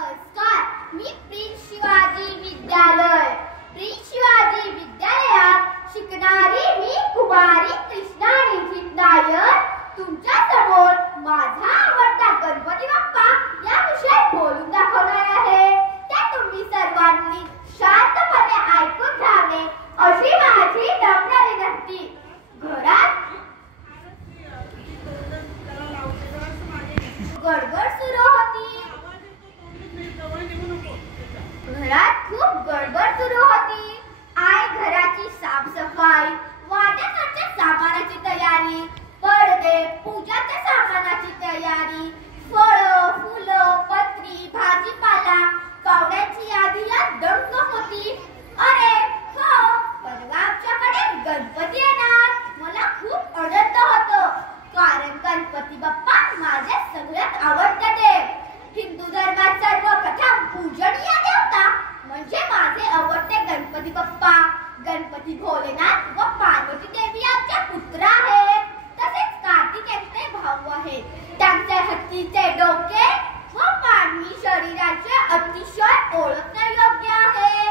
नमस्कार, मी प्रिन्स शिवाजी विद्यालयात शिकणारी मी कुमारी कृष्णा निधीत नायर तुमच्या समोर माझा आवडता गणपती बाप्पा या विषयी बोलून दाखवणार आहे। ते तुम्ही सर्वांनी शांतपणे ऐकून घ्यावे अशी माझी नम्र विनंती। घरात गडबड सुरू होती। आई घराची साफसफाई, वाट्याच्या सामानाची तयारी, पडदे, पूजाच्या सामानाची तयारी, फळं, फुलं, पत्री, भाजीपाला, पाहुण्यांची यादी या दंग होती। अरे हो, परवा आमच्याकडे गणपती येणार। मला खूप आनंद होतो कारण गणपती बाप्पा माझे सगळ्यात आवडते देव। हिंदू धर्मात सर्व प्रथम पूजनीय देवता म्हणजे माझे आवडते गणपती बाप्पा। गणपती भोलेनाथ व पार्वती देवी यांचे पुत्र आहेत। तसेच कार्तिक यांचे भाऊ आहेत। त्यांचे हत्तीचे डोके व मानवी शरीराचे अतिशय ओळखण्यायोग्य आहे।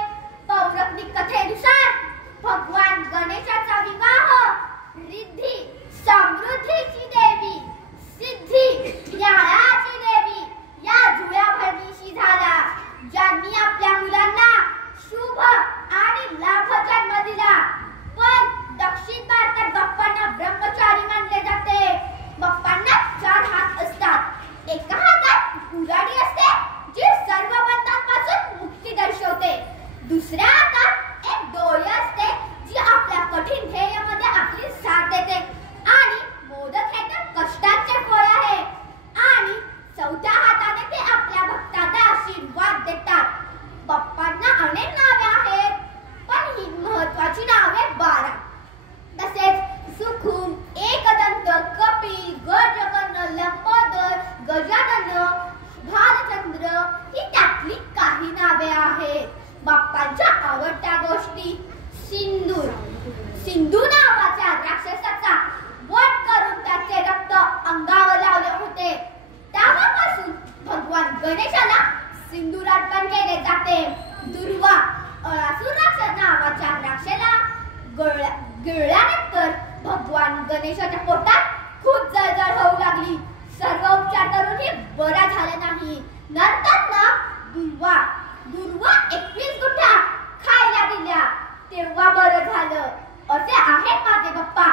पौराणिक कथेनुसार भगवान गणेशाचा विवाह रिद्धी समृद्धीची देवी सिद्धी ज्ञानाची देवी या जुळ्या बहिणीशी झाला, ज्यांनी आपल्या मुलांना शुभ आणि लाभ जन्म दिला। पण दक्षिण भारतात बाप्पांना ब्रह्मचारी मानले जाते। बाप्पांना 4 हात असतात। एका हातात कुऱ्हाडी असते जी सर्व बंधनांपासून मुक्ती दर्शवते। दुसऱ्या हातात एक डोळे असते जी आपल्या कठीण ध्येयामध्ये आपली साथ देते। आणि मोदक हे तर कष्टाचे फळ आहे। आणि चौथ्या हाताने ते आपल्या भक्तांना आशीर्वाद देतात। बाप्पांना अनेक नावे आहेत, पण ही महत्त्वाची नावे 12। तसेच सुखूम, एकदंत, कपिल, गजकर्ण, लंबोदर, गजानन, भालचंद्र ही त्यातली काही नावे आहेत। बाप्पांच्या आवडत्या गोष्टी सिंधू नावाच्या राक्षसाचा वध करून त्याचे रक्त अंगावर लावले होते। तेव्हापासून भगवान गणेशाला सिंधुरार्पण केले जाते। दुर्वा असुर राक्षस नावाच्या राक्षसाला गिळल्यानंतर भगवान गणेशाच्या पोटात खूप जळजळ होऊ लागली। सर्व उपचार करूनही बरा झाला नाही। नंतर ना दुर्वा 21 गुठा खायला दिल्या तेव्हा बरं झालं। असे आहेत माझे बाप्पा।